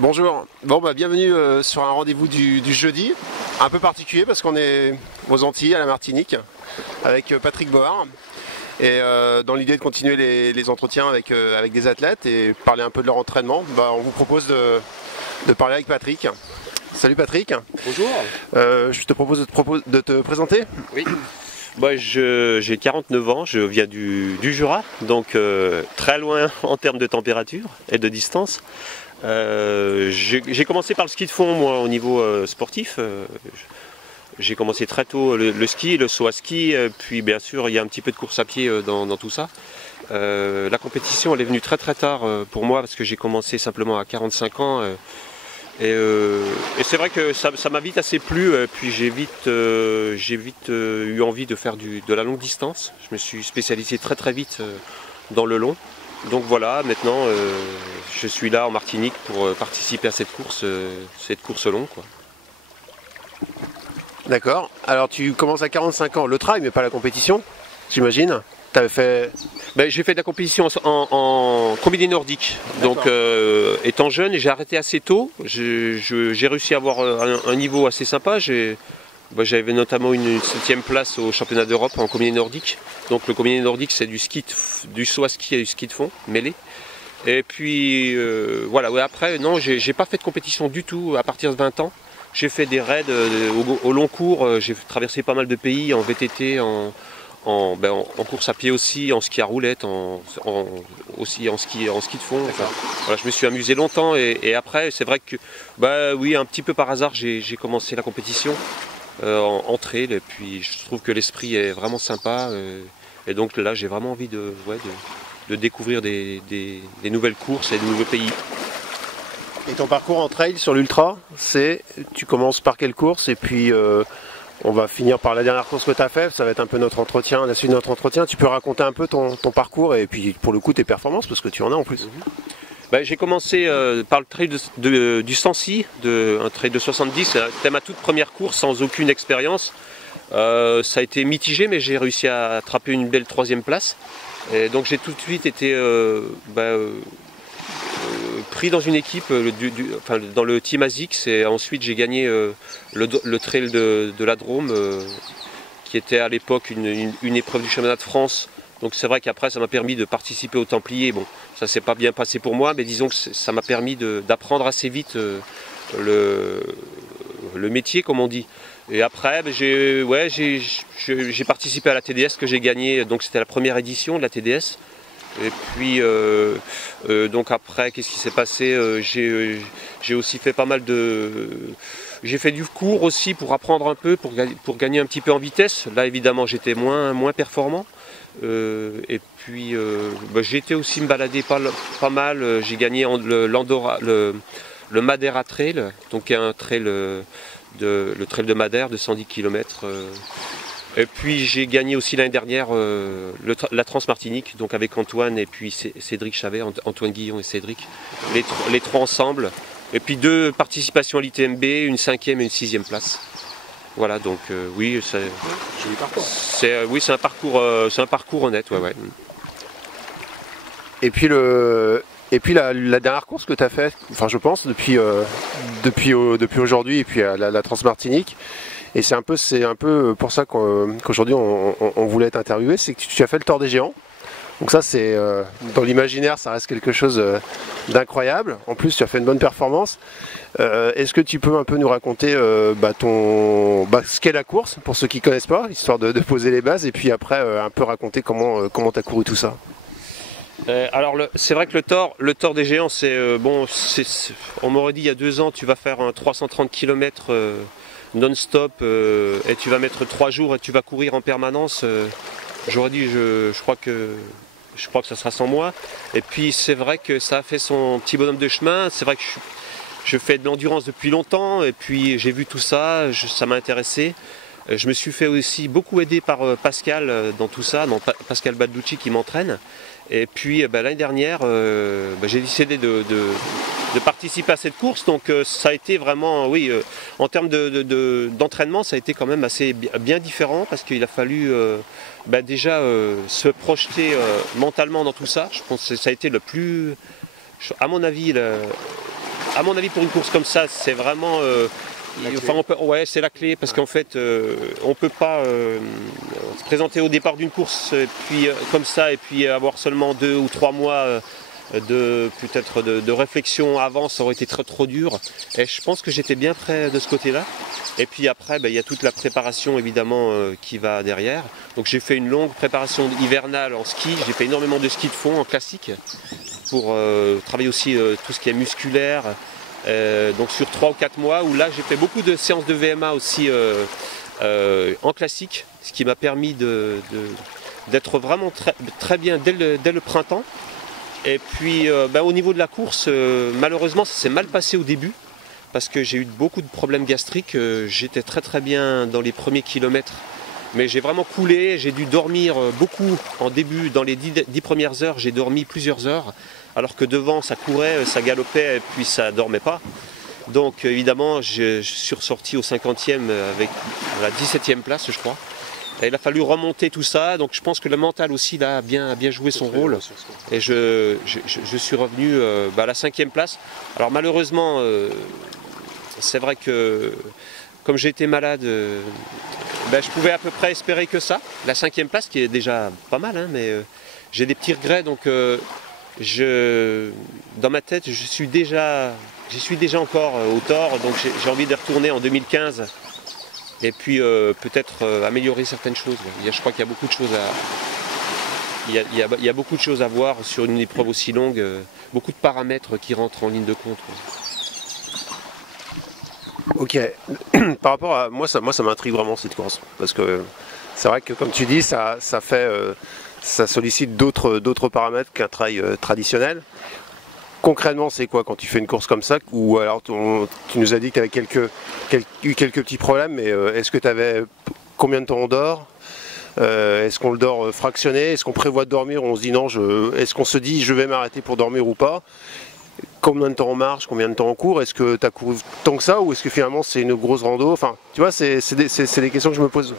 Bonjour, bienvenue sur un rendez-vous du jeudi, un peu particulier parce qu'on est aux Antilles, à la Martinique, avec Patrick Bohard, et dans l'idée de continuer les entretiens avec des athlètes et parler un peu de leur entraînement, on vous propose de parler avec Patrick. Salut Patrick. Bonjour. Je te propose de te présenter. Oui. J'ai 49 ans, je viens du Jura, donc très loin en termes de température et de distance. J'ai commencé par le ski de fond, moi, au niveau sportif. J'ai commencé très tôt le ski, le saut à ski, puis bien sûr il y a un petit peu de course à pied dans tout ça. La compétition elle est venue très très tard pour moi parce que j'ai commencé simplement à 45 ans. Et c'est vrai que ça m'a vite assez plu, puis j'ai vite eu envie de faire de la longue distance. Je me suis spécialisé très très vite dans le long. Donc voilà, maintenant je suis là en Martinique pour participer à cette course longue, quoi. D'accord, alors tu commences à 45 ans, le trail mais pas la compétition, j'imagine. T'avais fait... J'ai fait de la compétition en combiné nordique. Donc étant jeune, j'ai arrêté assez tôt. J'ai réussi à avoir un niveau assez sympa. J'avais notamment une 7e place au championnat d'Europe en combiné nordique. Donc le combiné nordique c'est du saut à ski et du ski de fond mêlé. Et puis voilà, ouais, après non, j'ai pas fait de compétition du tout à partir de 20 ans. J'ai fait des raids au long cours, j'ai traversé pas mal de pays en VTT, en course à pied aussi, en ski à roulette, aussi en ski de fond. Enfin, voilà, je me suis amusé longtemps et après c'est vrai que oui, un petit peu par hasard j'ai commencé la compétition en trail et puis je trouve que l'esprit est vraiment sympa et donc là j'ai vraiment envie de découvrir des nouvelles courses et de nouveaux pays. Et ton parcours en trail sur l'ultra, tu commences par quelle course et puis on va finir par la dernière course que tu as fait, ça va être un peu notre entretien, la suite de notre entretien. Tu peux raconter un peu ton parcours et puis pour le coup tes performances parce que tu en as en plus. J'ai commencé par le trail du Sancy, un trail de 70, c'était ma toute première course sans aucune expérience. Ça a été mitigé mais j'ai réussi à attraper une belle 3e place. Et donc j'ai tout de suite été pris dans une équipe, dans le team ASICS, et ensuite j'ai gagné le trail de la Drôme, qui était à l'époque une épreuve du championnat de France. Donc c'est vrai qu'après ça m'a permis de participer aux Templiers. Bon, ça s'est pas bien passé pour moi, mais disons que ça m'a permis d'apprendre assez vite le métier, comme on dit. Et après, j'ai participé à la TDS que j'ai gagnée, donc c'était la première édition de la TDS. Et puis donc après, qu'est-ce qui s'est passé? J'ai aussi fait pas mal j'ai fait du cours aussi pour apprendre un peu, pour gagner un petit peu en vitesse. Là évidemment j'étais moins performant. Et puis j'ai été aussi me balader pas mal. J'ai gagné le Madeira Trail, donc un trail le trail de Madère de 110 km. Et puis j'ai gagné aussi l'année dernière la Trans-Martinique, donc avec Antoine et puis Cédric Chavet, Antoine Guillon et Cédric, les trois ensemble. Et puis 2 participations à l'ITMB, une 5e et une 6e place. Voilà, donc oui, c'est un parcours honnête, ouais. Et puis la dernière course que tu as faite, enfin je pense, depuis aujourd'hui et puis la Trans-Martinique. Et c'est un peu pour ça qu'aujourd'hui on voulait t'interviewer, c'est que tu as fait le Tour des Géants. Donc ça c'est dans l'imaginaire ça reste quelque chose d'incroyable. En plus tu as fait une bonne performance. Est-ce que tu peux un peu nous raconter ce qu'est la course pour ceux qui ne connaissent pas, histoire de poser les bases et puis après un peu raconter comment tu as couru tout ça. Alors c'est vrai que le Tour des Géants on m'aurait dit il y a 2 ans tu vas faire un 330 km non-stop et tu vas mettre 3 jours et tu vas courir en permanence. J'aurais dit je crois que ça sera sans moi. Et puis c'est vrai que ça a fait son petit bonhomme de chemin. C'est vrai que je fais de l'endurance depuis longtemps et puis j'ai vu tout ça, ça m'a intéressé. Je me suis fait aussi beaucoup aider par Pascal dans tout ça, Pascal Balducci qui m'entraîne. Et puis l'année dernière, j'ai décidé de participer à cette course. Donc ça a été vraiment, oui, en termes d'entraînement, ça a été quand même assez bien différent parce qu'il a fallu déjà se projeter mentalement dans tout ça. Je pense que ça a été à mon avis, à mon avis, pour une course comme ça, c'est vraiment... ouais, c'est la clé, parce qu'en fait, on ne peut pas se présenter au départ d'une course puis, comme ça, et puis avoir seulement 2 ou 3 mois peut-être de réflexion avant, ça aurait été trop dur. Et je pense que j'étais bien prêt de ce côté-là. Et puis après, il y a toute la préparation évidemment qui va derrière. Donc j'ai fait une longue préparation hivernale en ski, j'ai fait énormément de ski de fond en classique pour travailler aussi tout ce qui est musculaire. Donc sur 3 ou 4 mois, où là j'ai fait beaucoup de séances de VMA aussi en classique, ce qui m'a permis d'être vraiment très bien dès le printemps. Et puis au niveau de la course, malheureusement ça s'est mal passé au début, parce que j'ai eu beaucoup de problèmes gastriques. J'étais très bien dans les premiers kilomètres, mais j'ai vraiment coulé, j'ai dû dormir beaucoup en début, dans les 10 premières heures, j'ai dormi plusieurs heures, alors que devant ça courait, ça galopait et puis ça dormait pas. Donc évidemment je suis ressorti au 50e avec la 17e place je crois. Et il a fallu remonter tout ça, donc je pense que le mental aussi là, a bien joué son rôle. Et je suis revenu à la 5e place. Alors malheureusement, c'est vrai que comme j'ai été malade, je pouvais à peu près espérer que ça. La 5e place qui est déjà pas mal, hein, mais j'ai des petits regrets. Donc dans ma tête, j'y suis déjà encore au tort. Donc j'ai envie de retourner en 2015. Et puis peut-être améliorer certaines choses. Je crois qu'il y a beaucoup de choses il y a beaucoup de choses à voir sur une épreuve aussi longue, beaucoup de paramètres qui rentrent en ligne de compte. Ok. Par rapport à moi ça m'intrigue vraiment cette course, parce que c'est vrai que comme tu dis, ça sollicite d'autres paramètres qu'un trail traditionnel. Concrètement, c'est quoi quand tu fais une course comme ça? Ou alors tu nous as dit que tu avais eu quelques petits problèmes, mais est-ce que tu avais combien de temps on dort? Est-ce qu'on le dort fractionné? Est-ce qu'on prévoit de dormir? On se dit non, est-ce qu'on se dit je vais m'arrêter pour dormir ou pas? Combien de temps on marche? Combien de temps on court? Est-ce que tu as couru tant que ça, ou est-ce que finalement c'est une grosse rando? Enfin, tu vois, c'est des questions que je me pose.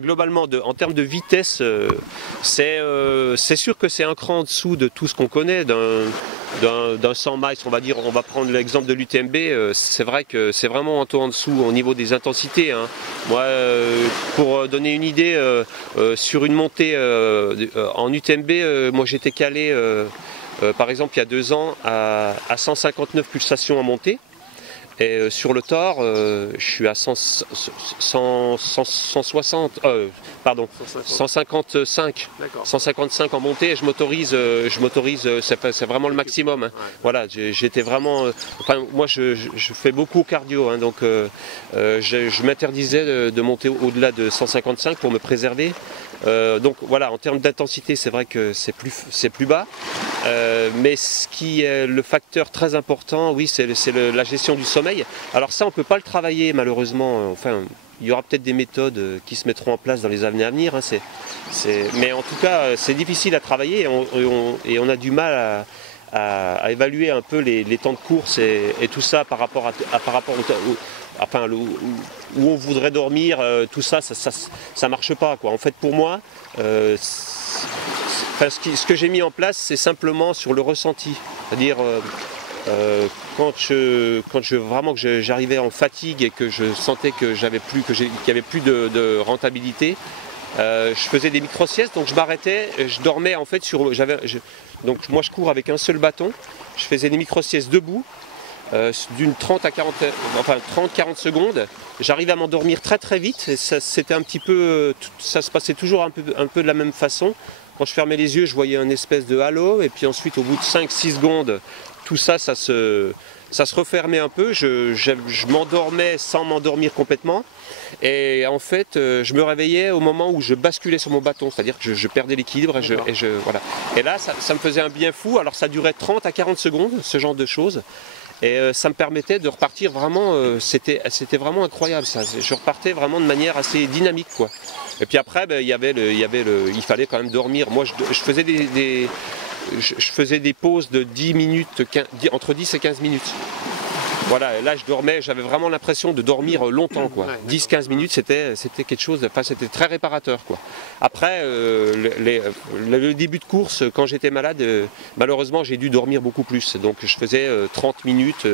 Globalement, en termes de vitesse, c'est sûr que c'est un cran en dessous de tout ce qu'on connaît d'un 100 miles, on va dire. On va prendre l'exemple de l'UTMB. C'est vrai que c'est vraiment un taux en dessous au niveau des intensités, hein. Moi, pour donner une idée, sur une montée en UTMB, moi j'étais calé, par exemple, il y a 2 ans, à 159 pulsations en montée. Et sur le Thor, je suis à 155 en montée, et je m'autorise, c'est vraiment le maximum, hein. Ouais. Voilà, j'étais vraiment, moi je fais beaucoup cardio, hein, donc je m'interdisais de monter au-delà de 155 pour me préserver. Donc voilà, en termes d'intensité, c'est vrai que c'est plus bas, mais ce qui est le facteur très important, oui, c'est la gestion du sommeil. Alors ça, on ne peut pas le travailler malheureusement. Enfin, il y aura peut-être des méthodes qui se mettront en place dans les années à venir, hein. Mais en tout cas, c'est difficile à travailler, et on a du mal à évaluer un peu les temps de course et tout ça par rapport où on voudrait dormir, tout ça, ça marche pas, quoi. En fait, pour moi, ce que j'ai mis en place, c'est simplement sur le ressenti. C'est-à-dire, quand j'arrivais en fatigue et que je sentais qu'il n'y avait plus de rentabilité, je faisais des micro-siestes, donc je m'arrêtais, je dormais en fait donc moi je cours avec un seul bâton, je faisais des micro-siestes debout, d'une 30-40 secondes. J'arrivais à m'endormir très vite, et c'était un petit peu, ça se passait toujours un peu de la même façon. Quand je fermais les yeux, je voyais un espèce de halo, et puis ensuite au bout de 5-6 secondes, tout ça, ça se refermait un peu. Je m'endormais sans m'endormir complètement. Et en fait, je me réveillais au moment où je basculais sur mon bâton, c'est-à-dire que je perdais l'équilibre, voilà. Et là, ça me faisait un bien fou. Alors ça durait 30 à 40 secondes, ce genre de choses. Et ça me permettait de repartir vraiment, c'était vraiment incroyable ça. Je repartais vraiment de manière assez dynamique, quoi. Et puis après, il fallait quand même dormir. Moi, je faisais des pauses de 10 minutes, entre 10 et 15 minutes. Voilà, là je dormais, j'avais vraiment l'impression de dormir longtemps, quoi. 10-15 minutes, c'était quelque chose, enfin c'était très réparateur, quoi. Après, le début de course, quand j'étais malade, malheureusement j'ai dû dormir beaucoup plus. Donc je faisais 30 minutes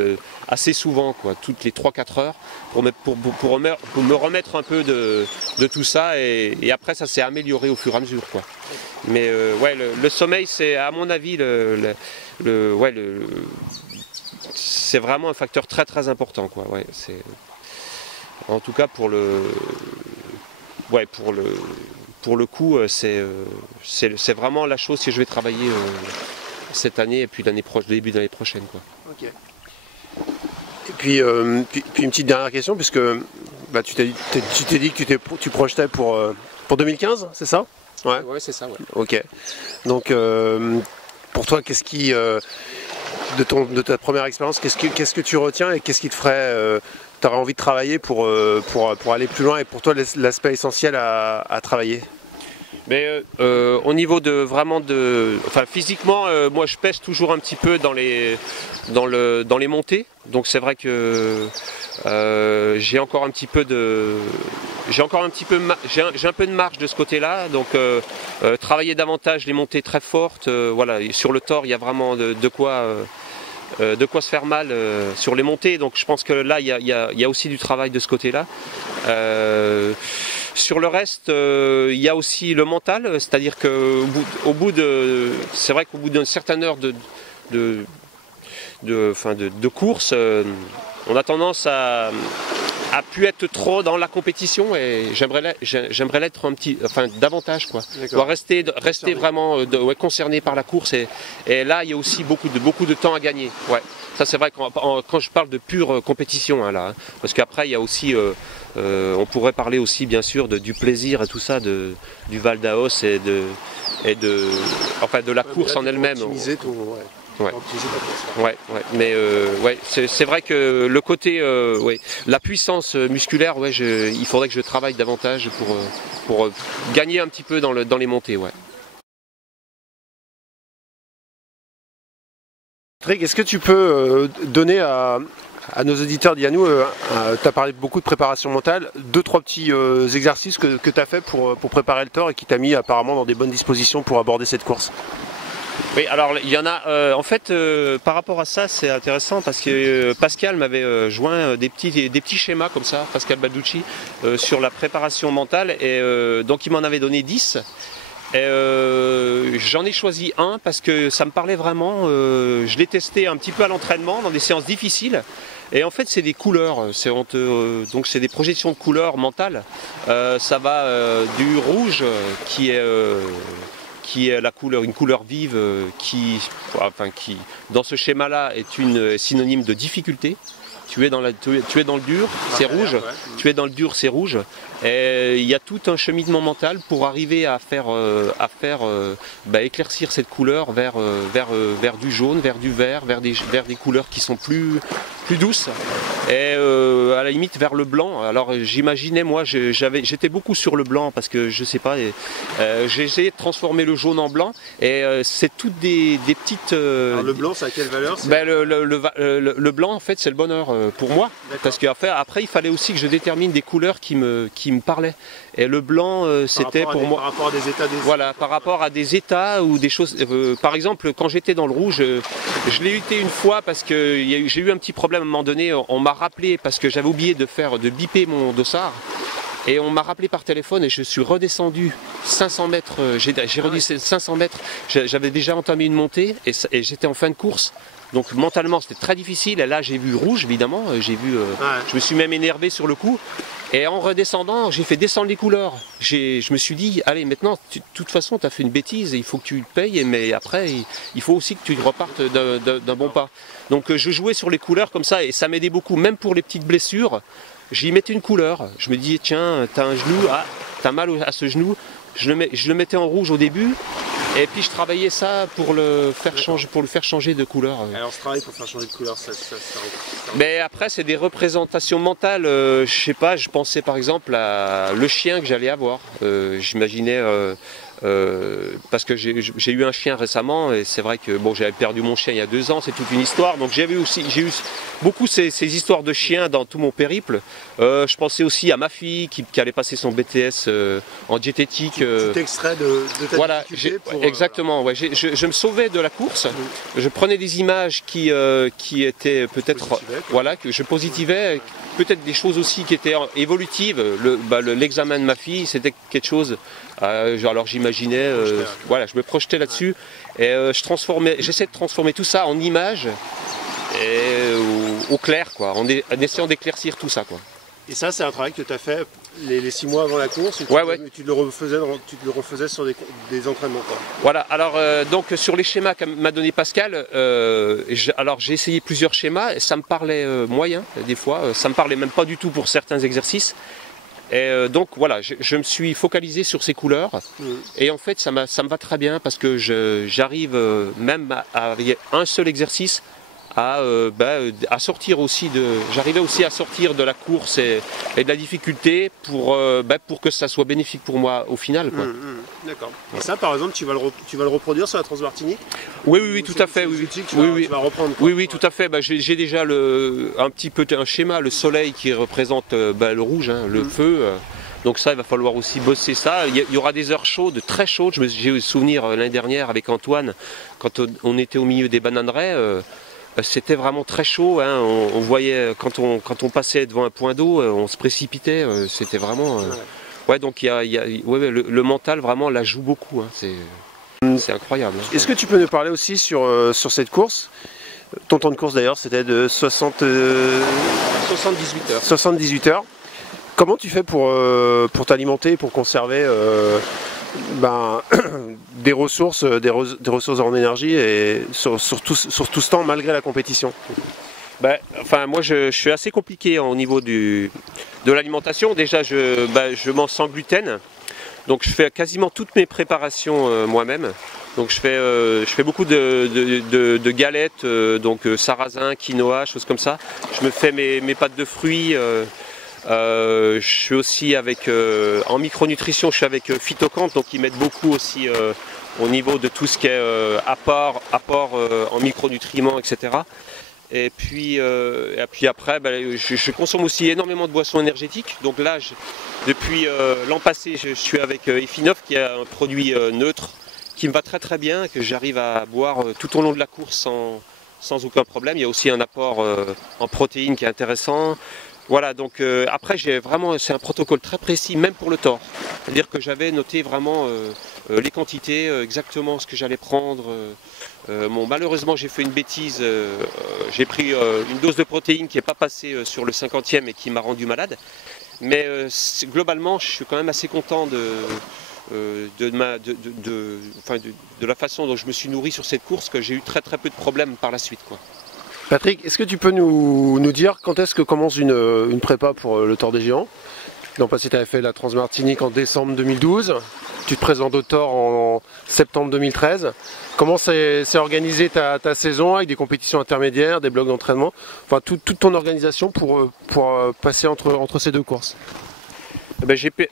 assez souvent, quoi, toutes les 3-4 heures, pour me remettre un peu de tout ça. Et après, ça s'est amélioré au fur et à mesure, quoi. Mais ouais, le sommeil, c'est à mon avis c'est vraiment un facteur très très important, quoi. Ouais, en tout cas pour le coup, c'est vraiment la chose que je vais travailler cette année et puis début d'année prochaine, quoi. Ok. Et puis une petite dernière question, puisque bah, tu t'es dit que tu projetais pour 2015, c'est ça? Ouais, c'est ça, ouais. Ok. Donc pour toi, qu'est-ce qui de ta première expérience, qu'est-ce que tu retiens et qu'est-ce qui te ferait tu aurais envie de travailler pour aller plus loin, et pour toi l'aspect essentiel à travailler? Mais au niveau enfin physiquement, moi je pèse toujours un petit peu dans les montées, donc c'est vrai que j'ai un peu de marge de ce côté-là, donc travailler davantage les montées très fortes, voilà, sur le tore il y a vraiment de quoi se faire mal sur les montées, donc je pense que là il y a aussi du travail de ce côté-là. Sur le reste, il y a aussi le mental, c'est-à-dire que c'est vrai qu'au bout d'une certaine heure de course, on a tendance à plus être trop dans la compétition, et j'aimerais l'être davantage, quoi. Rester vraiment concerné par la course, et là il y a aussi beaucoup de temps à gagner. Ouais. Ça c'est vrai quand je parle de pure compétition, hein, là, hein, parce qu'après il y a aussi on pourrait parler aussi bien sûr du plaisir et tout ça, du Val d'Aoste et de la course en elle-même. Ouais, mais c'est vrai que le côté, la puissance musculaire, il faudrait que je travaille davantage pour gagner un petit peu dans les montées, ouais. Patrick, est-ce que tu peux donner à nos auditeurs d'Yannou, tu as parlé beaucoup de préparation mentale, 2-3 petits exercices que tu as fait pour préparer le tore et qui t'a mis apparemment dans des bonnes dispositions pour aborder cette course? Oui, alors il y en a, en fait, par rapport à ça, c'est intéressant parce que Pascal m'avait joint des petits schémas comme ça, Pascal Balducci, sur la préparation mentale, et donc il m'en avait donné 10. J'en ai choisi un parce que ça me parlait vraiment, je l'ai testé un petit peu à l'entraînement dans des séances difficiles, et en fait c'est des couleurs, donc c'est des projections de couleurs mentales. Ça va du rouge qui est une couleur vive qui dans ce schéma-là est une synonyme de difficulté. Tu es dans le dur, c'est rouge. Tu es dans le dur, c'est rouge. Et il y a tout un cheminement mental pour arriver à faire éclaircir cette couleur vers du jaune, vers du vert, vers des couleurs qui sont plus douces, et à la limite vers le blanc. Alors j'imaginais, moi j'étais beaucoup sur le blanc parce que je sais pas, j'ai essayé de transformer le jaune en blanc, et c'est toutes des petites... Alors le blanc, c'est à quelle valeur? Le blanc en fait c'est le bonheur pour moi, parce qu'après il fallait aussi que je détermine des couleurs qui me parlaient, et le blanc c'était pour moi par rapport à des états voilà, par rapport à des états ou des choses, par exemple quand j'étais dans le rouge, je l'ai été une fois parce que j'ai eu un petit problème à un moment donné. On m'a rappelé parce que j'avais oublié de biper mon dossard, et on m'a rappelé par téléphone, et je suis redescendu 500 mètres, j'ai redescendu 500 mètres, j'avais déjà entamé une montée, et j'étais en fin de course. Donc mentalement c'était très difficile, et là j'ai vu rouge évidemment, je me suis même énervé sur le coup, et en redescendant j'ai fait descendre les couleurs. Je me suis dit, allez maintenant, de toute façon tu as fait une bêtise, et il faut que tu le payes, mais après il faut aussi que tu repartes d'un bon pas. Donc je jouais sur les couleurs comme ça, et ça m'aidait beaucoup, même pour les petites blessures, j'y mettais une couleur. Je me dis, tiens, t'as un genou, t'as mal à ce genou, je le mettais en rouge au début. Et puis je travaillais ça pour le faire changer de couleur. Alors ce travail pour faire changer de couleur, Mais après c'est des représentations mentales. Je sais pas, je pensais par exemple à le chien que j'allais avoir. J'imaginais parce que j'ai eu un chien récemment et c'est vrai que bon, j'avais perdu mon chien il y a 2 ans, c'est toute une histoire. Donc j'ai eu beaucoup ces histoires de chiens dans tout mon périple. Je pensais aussi à ma fille qui allait passer son BTS en diététique. Petit extrait de ta voilà, exactement. Ouais, je me sauvais de la course. Je prenais des images qui étaient peut-être, voilà, que je positivais. Peut-être des choses aussi qui étaient évolutives. L'examen de ma fille, c'était quelque chose. Alors j'imaginais, voilà, je me projetais là-dessus et j'essaie de transformer tout ça en images et au clair, quoi, en essayant d'éclaircir tout ça, quoi. Et ça, c'est un travail que tu as fait les 6 mois avant la course, et tu le refaisais sur des entraînements, quoi. Voilà, alors donc sur les schémas que m'a donné Pascal, alors j'ai essayé plusieurs schémas, et ça me parlait moyen des fois, ça me parlait même pas du tout pour certains exercices. Et donc voilà, je me suis focalisé sur ces couleurs, et en fait ça me va très bien parce que j'arrive même avec un seul exercice à sortir aussi j'arrivais aussi à sortir de la course et de la difficulté pour que ça soit bénéfique pour moi au final, quoi. D'accord. Et ça, par exemple, tu vas le reproduire sur la Transmartinique? Oui, tout à fait. Oui, tu vas reprendre, quoi. Oui, tout à fait. J'ai déjà un petit peu un schéma, le soleil qui représente le rouge, hein, le feu. Donc ça, il va falloir aussi bosser ça. Il y aura des heures chaudes, très chaudes. J'ai eu souvenir l'année dernière avec Antoine, quand on était au milieu des bananeraies. C'était vraiment très chaud, hein. On voyait quand on passait devant un point d'eau, on se précipitait. C'était vraiment. Ouais, donc le mental vraiment la joue beaucoup, hein. C'est incroyable, hein. Est-ce que tu peux nous parler aussi sur cette course? Ton temps de course d'ailleurs, c'était de 78 heures. 78 heures. Comment tu fais pour t'alimenter et pour conserver des ressources en énergie et sur tout ce temps malgré la compétition? Moi je suis assez compliqué au niveau de l'alimentation. Déjà je mange sans gluten, donc je fais quasiment toutes mes préparations moi-même. Donc je fais beaucoup de galettes, donc sarrasin, quinoa, choses comme ça. Je me fais mes pâtes de fruits. Je suis aussi en micronutrition, je suis avec Phytocamp, donc ils m'aident beaucoup aussi au niveau de tout ce qui est apport en micronutriments, etc. Et puis après, je consomme aussi énormément de boissons énergétiques. Donc là, depuis l'an passé, je suis avec Efinov, qui est un produit neutre, qui me va très très bien, que j'arrive à boire tout au long de la course sans aucun problème. Il y a aussi un apport en protéines qui est intéressant. Voilà, donc après c'est un protocole très précis, même pour le tord. C'est-à-dire que j'avais noté vraiment les quantités, exactement ce que j'allais prendre. Malheureusement, j'ai fait une bêtise. J'ai pris une dose de protéines qui n'est pas passée sur le 50e et qui m'a rendu malade. Mais globalement, je suis quand même assez content de la façon dont je me suis nourri sur cette course, que j'ai eu très très peu de problèmes par la suite, quoi. Patrick, est-ce que tu peux nous dire quand est-ce que commence une prépa pour le Tour des Géants? L'an passé, tu avais fait la Transmartinique en décembre 2012. Tu te présentes au Tour en septembre 2013. Comment s'est organisée ta saison avec des compétitions intermédiaires, des blocs d'entraînement, enfin toute ton organisation pour passer entre ces deux courses?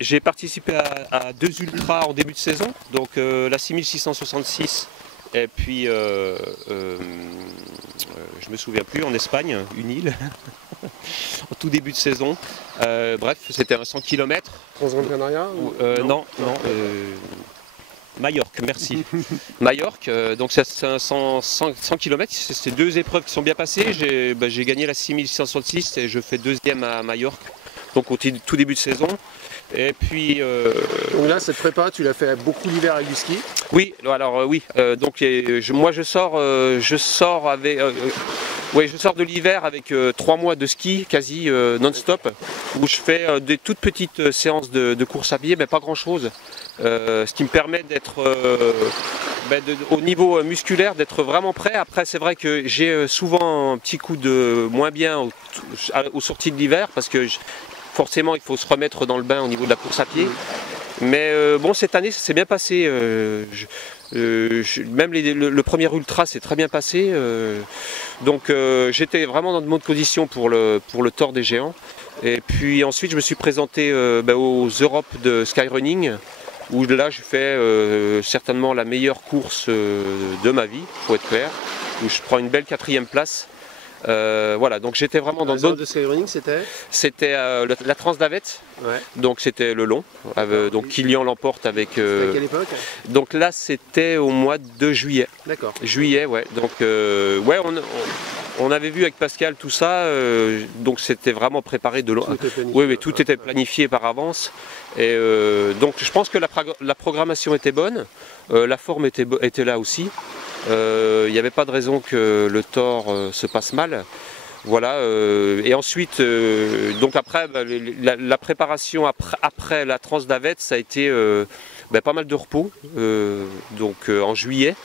J'ai participé à 2 ultras en début de saison, donc la 6666 et puis je me souviens plus, en Espagne, une île, au tout début de saison. Bref, c'était un 100 km. Transgrande Canaria Non. Majorque, merci. Majorque, donc c'est un 100 km, c'est 2 épreuves qui sont bien passées. J'ai gagné la 6666 et je fais 2e à Majorque, donc au tout début de saison. Et puis donc là, cette prépa, tu l'as fait beaucoup l'hiver avec du ski? Oui, alors oui. Donc moi je sors de l'hiver avec 3 mois de ski quasi non-stop, où je fais des toutes petites séances de course à pied, mais pas grand-chose. Ce qui me permet d'être au niveau musculaire, d'être vraiment prêt. Après, c'est vrai que j'ai souvent un petit coup de moins bien aux sorties de l'hiver, parce que forcément, il faut se remettre dans le bain au niveau de la course à pied. Mais cette année, ça s'est bien passé. Même le premier ultra s'est très bien passé. Donc j'étais vraiment dans de bonnes conditions pour le Tour des Géants. Et puis ensuite, je me suis présenté aux Europes de Skyrunning. où là je fais certainement la meilleure course de ma vie, faut être clair, où je prends une belle 4e place. Voilà, donc j'étais vraiment dans le zone de skyrunning, c'était la Transdavette, ouais. Donc c'était le long, donc Kilian l'emporte avec... C'était à quelle époque? Donc là c'était au mois de juillet. D'accord. Juillet, ouais, donc ouais, on avait vu avec Pascal tout ça, donc c'était vraiment préparé de long. Oui, oui, tout était planifié par avance, et donc je pense que la programmation était bonne, la forme était là aussi. Il n'y avait pas de raison que le Thor se passe mal. Voilà, et ensuite, donc après, la préparation après la Transdavette, ça a été pas mal de repos, donc en juillet.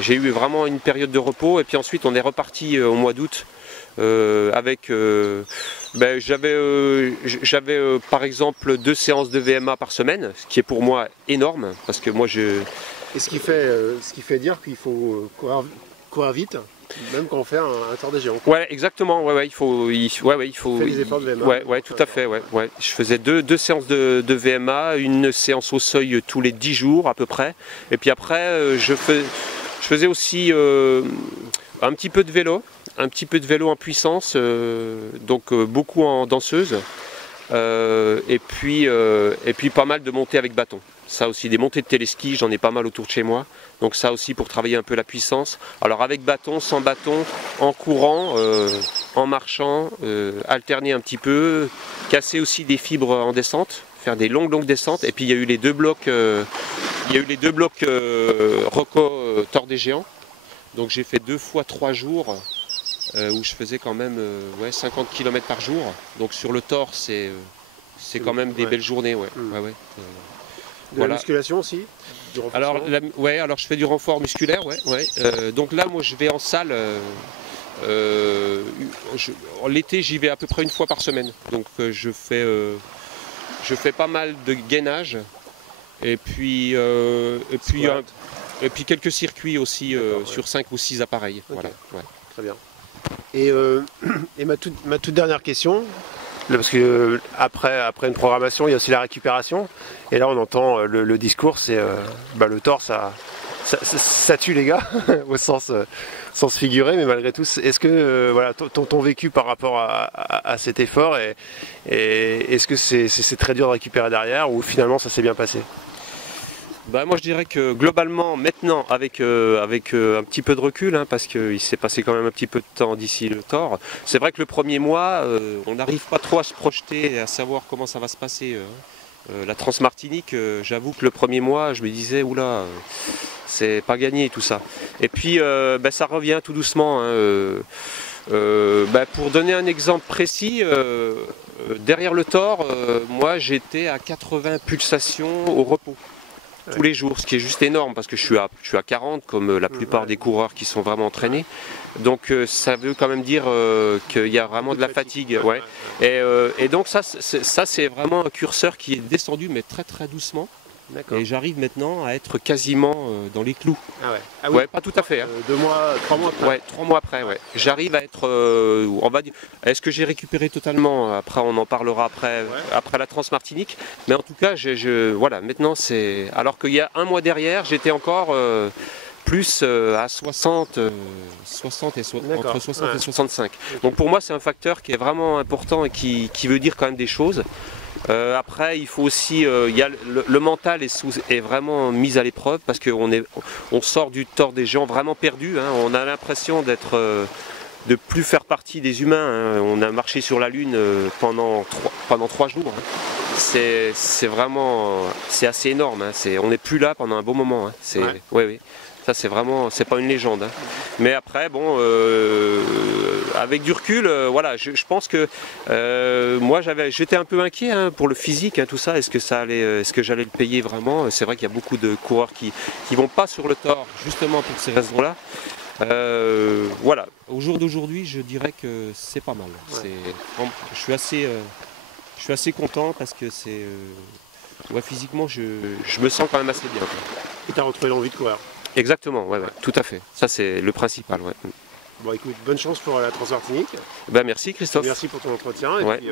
J'ai eu vraiment une période de repos, et puis ensuite on est reparti au mois d'août. Avec j'avais par exemple 2 séances de VMA par semaine, ce qui est pour moi énorme, parce que moi Et ce qui fait dire qu'il faut courir vite, même quand on fait un Tour des Géants. Ouais, exactement. Ouais, il faut faire les efforts de VMA. Ouais, tout à fait. Ouais. Je faisais deux séances de VMA, une séance au seuil tous les 10 jours à peu près. Et puis après, je faisais aussi un petit peu de vélo, en puissance, donc beaucoup en danseuse. Et puis pas mal de montées avec bâton. Ça aussi, des montées de téléski, j'en ai pas mal autour de chez moi. Donc ça aussi pour travailler un peu la puissance. Alors avec bâton, sans bâton, en courant, en marchant, alterner un petit peu, casser aussi des fibres en descente, faire des longues descentes. Et puis il y a eu les 2 blocs, Rocco Tour des Géants. Donc j'ai fait 2 fois 3 jours. Où je faisais quand même 50 km par jour. Donc sur le Thor, c'est quand même des belles journées. Ouais. De la musculation aussi, du alors je fais du renfort musculaire. Donc là, moi, je vais en salle. L'été, j'y vais à peu près 1 fois par semaine. Donc je fais pas mal de gainage. Et puis quelques circuits aussi sur 5 ou 6 appareils. Okay. Voilà. Ouais. Très bien. Et ma toute dernière question, parce que après une programmation, il y a aussi la récupération. Et là, on entend le discours, c'est le Thor, ça tue les gars, au sens figuré, mais malgré tout, est-ce que ton vécu par rapport à cet effort, et est-ce que c'est très dur de récupérer derrière, ou finalement ça s'est bien passé? Moi je dirais que globalement maintenant avec un petit peu de recul, parce qu'il s'est passé quand même un petit peu de temps d'ici le Thor, c'est vrai que le premier mois on n'arrive pas trop à se projeter et à savoir comment ça va se passer. La Transmartinique, j'avoue que le premier mois je me disais oula, c'est pas gagné tout ça. Et puis ça revient tout doucement. Pour donner un exemple précis, derrière le Thor, moi j'étais à 80 pulsations au repos. Tous les jours, ce qui est juste énorme parce que je suis à 40 comme la plupart des coureurs qui sont vraiment entraînés. Donc ça veut quand même dire qu'il y a vraiment de la fatigue. Ouais. Et donc ça c'est vraiment un curseur qui est descendu mais très très doucement. Et j'arrive maintenant à être quasiment dans les clous. Ah oui. Pas tout à fait. 2 mois, 3 mois après. Ouais, 3 mois après. Ouais. J'arrive à être, on va dire, est-ce que j'ai récupéré totalement? Après, on en parlera après la Transmartinique. Mais en tout cas, voilà, maintenant c'est. Alors qu'il y a 1 mois derrière, j'étais encore plus à 60 entre 60 et 65. Donc pour moi, c'est un facteur qui est vraiment important et qui veut dire quand même des choses. Après, il faut aussi, le mental est vraiment mis à l'épreuve parce qu'on sort du Tour des Géants vraiment perdu. On a l'impression de plus faire partie des humains. On a marché sur la Lune pendant 3 jours. C'est assez énorme. On n'est plus là pendant un bon moment. Oui. Ça c'est vraiment, c'est pas une légende. Mais après, bon, avec du recul, voilà, je pense que moi j'étais un peu inquiet pour le physique, tout ça. Est-ce que j'allais le payer vraiment? C'est vrai qu'il y a beaucoup de coureurs qui vont pas sur le Thor justement pour ces raisons-là. Voilà, au jour d'aujourd'hui, je dirais que c'est pas mal. Je suis assez content parce que physiquement, je me sens quand même assez bien. Et tu as retrouvé l'envie de courir? Exactement, ouais, tout à fait. Ça, c'est le principal. Ouais. Bon, écoute, bonne chance pour la Transmartinique. Merci Christophe. Merci pour ton entretien et puis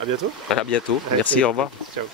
à bientôt. À bientôt. Merci, au revoir. Ciao.